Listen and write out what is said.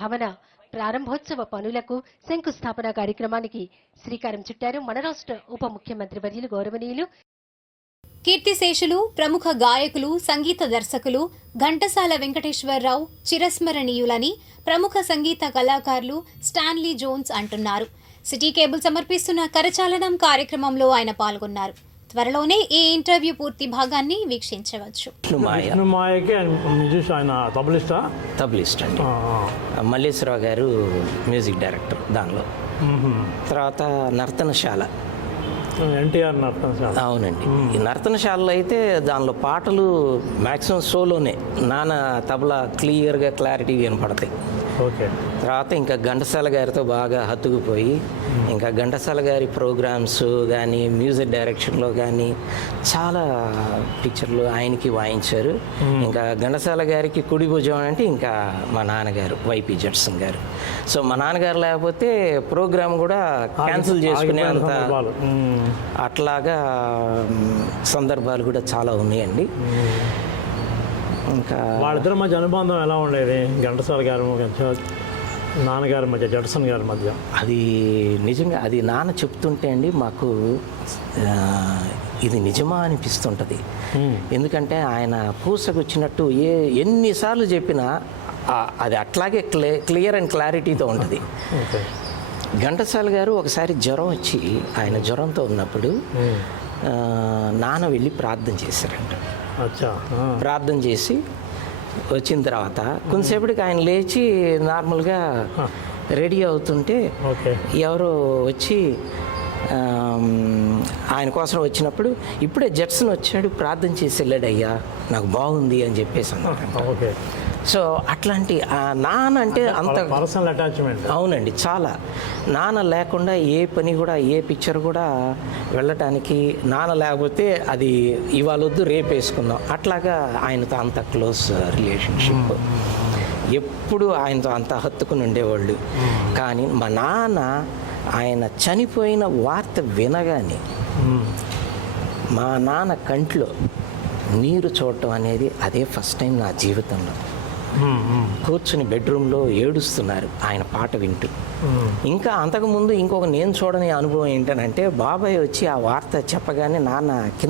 భవన ప్రారంభోత్సవ పనులకు శంకుస్థాపన కార్యక్రమానికి శ్రీకారం చుట్టారు మన రాష్ట్ర ఉప ముఖ్యమంత్రి వర్యులు గౌరవనీయులు కీర్తిశేషులు ప్రముఖ గాయకులు సంగీత దర్శకులు ఘంటసాల వెంకటేశ్వరరావు చిరస్మరణీయులని ప్రముఖ సంగీత కళాకారులు స్టాన్లీ జోన్స్ అంటున్నారు. సిటీ కేబుల్ సమర్పిస్తున్న కరచాలనం కార్యక్రమంలో ఆయన పాల్గొన్నారు. త్వరలోనే ఈ ఇంటర్వ్యూ పూర్తి భాగాన్ని వీక్షించవచ్చు. తబలిస్ట్ అండి. మల్లేశ్వరరావు గారు మ్యూజిక్ డైరెక్టర్ దానిలో. తర్వాత నర్తనశాల ఎన్టీఆర్ నర్తనశాల. అవునండి. ఈ నర్తనశాలలో అయితే దానిలో పాటలు మ్యాక్సిమం సోలోనే, నాన్న తబలా క్లియర్గా క్లారిటీగా వినపడతాయి. ఓకే. తర్వాత ఇంకా ఘంటసాల గారితో బాగా హత్తుకుపోయి ఇంకా ఘంటసాల గారి ప్రోగ్రామ్స్ కానీ మ్యూజిక్ డైరెక్షన్లో కానీ చాలా పిక్చర్లు ఆయనకి వాయించారు. ఇంకా ఘంటసాల గారికి కుడి భుజం అంటే ఇంకా మా నాన్నగారు వైపీ జడ్సన్ గారు. సో మా నాన్నగారు లేకపోతే ప్రోగ్రామ్ కూడా క్యాన్సిల్ చేసుకునే అంత అట్లాగా సందర్భాలు కూడా చాలా ఉన్నాయండి. ఇంకా వాళ్ళిద్దరి మధ్య అనుబంధం ఎలా ఉండేది? ఘంటసాల గారి నాన్నగారి మధ్య, జడ్సన్ గారి మధ్య. అది నిజంగా అది నాన్న చెప్తుంటే అండి మాకు ఇది నిజమా అనిపిస్తుంటుంది. ఎందుకంటే ఆయన పూసకొచ్చినట్టు ఎన్నిసార్లు చెప్పినా అది అట్లాగే క్లియర్ అండ్ క్లారిటీతో ఉంటుంది. ఘంటసాల గారు ఒకసారి జ్వరం వచ్చి ఆయన జ్వరంతో ఉన్నప్పుడు నాన్న వెళ్ళి ప్రార్థన చేశారంట. ప్రార్థన చేసి వచ్చిన తర్వాత కొంతసేపటికి ఆయన లేచి నార్మల్గా రెడీ అవుతుంటే ఎవరో వచ్చి ఆయన కోసం వచ్చినప్పుడు ఇప్పుడే జడ్సన్ వచ్చాడు, ప్రార్థన చేసి వెళ్ళాడయ్యా, నాకు బాగుంది అని చెప్పేసి అన్నారు. సో అట్లాంటి నాన్న అంటే అంత పర్సనల్ అటాచ్మెంట్. అవునండి, చాలా. నాన్న లేకుండా ఏ పని కూడా, ఏ పిక్చర్ కూడా వెళ్ళటానికి నాన్న లేకపోతే అది ఇవాళ వద్దు రేపు వేసుకుందాం అట్లాగా ఆయనతో అంత క్లోజ్ రిలేషన్షిప్. ఎప్పుడు ఆయనతో అంత హత్తుకుని ఉండేవాళ్ళు. కానీ మా నాన్న ఆయన చనిపోయిన వార్త వినగానే మా నాన్న కంట్లో నీరు చూడటం అనేది అదే ఫస్ట్ టైం నా జీవితంలో. కూర్చుని బెడ్రూమ్లో ఏడుస్తున్నారు ఆయన పాట వింటూ. ఇంకా అంతకుముందు ఇంకొక నేను చూడని అనుభవం ఏంటనంటే బాబాయ్ వచ్చి ఆ వార్త చెప్పగానే నాన్న కింద